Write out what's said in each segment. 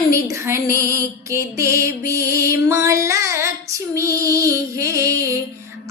धन के देवी माँ लक्ष्मी है।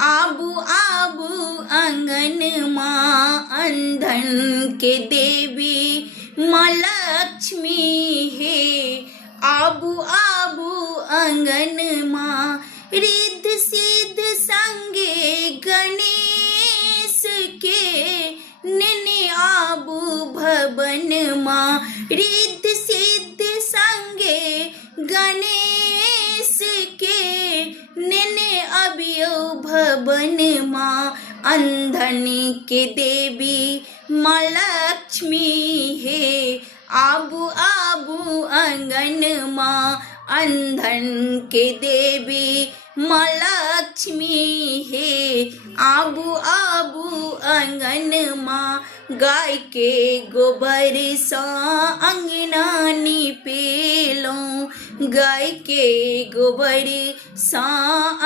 आबू आबू आंगन माँ अंधन के देवी माँ लक्ष्मी है। आबू आबू आंगन माँ रिद्ध सिद्ध संगे गणेश के। निने आबू भवन माँ रिद्ध सिद्ध संगे गणेश के। निने अभियो भवन माँ अंधन के देवी माँ लक्ष्मी है। आबू आबू आंगन माँ अंधन के देवी माँ लक्ष्मी है। आबू आबू आंगन माँ गाय के गोबर सा अंगना निपेलों। गाय के गोबर सा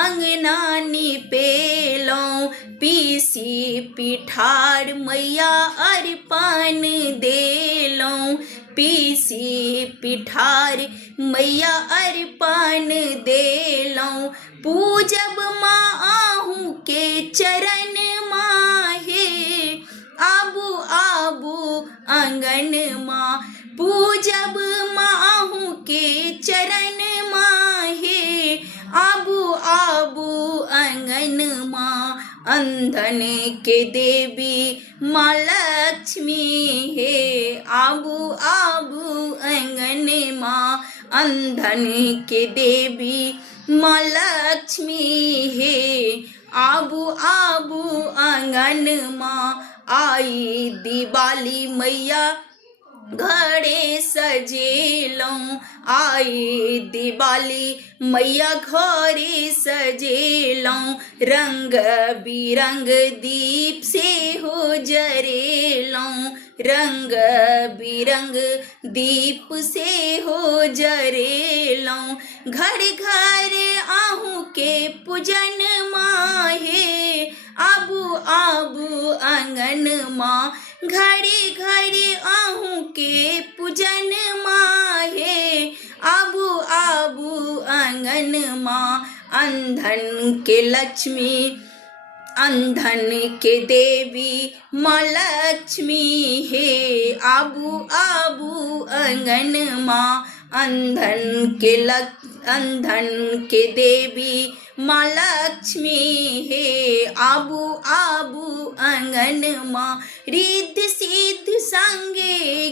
अंगना निपेलों। पीसी पिठार मैया अर्पण देलों। पीसी पिठार मैया अर्पण देलों। पूजब माँ आहू के चरण माहे। आबू आबू आंगन माँ पूजब माँ आहू के चरण माहे। आबू आबू आंगन माँ अंधन के देवी माँ लक्ष्मी है। आबू आबू आंगन माँ अंधन के देवी माँ लक्ष्मी है। आबू आबू आंगन माँ आई दिवाली मैया घरे सजेलों। आई दिवाली मैया घरे सजेलों। रंग बिरंग दीप से हो जरेलों। रंग बिरंग दीप से हो जरेलों। घर घर आहू के पूजन माहे। आबू आबू आंगन माँ घरे घरे आहू के पूजन माहे। आबू आबू आंगन माँ अंधन के लक्ष्मी अंधन के देवी माँ लक्ष्मी है। आबू आबू आंगन माँ अंधन के देवी माँ लक्ष्मी है। आबू आबू आंगन माँ रिद्ध सिद्ध संगे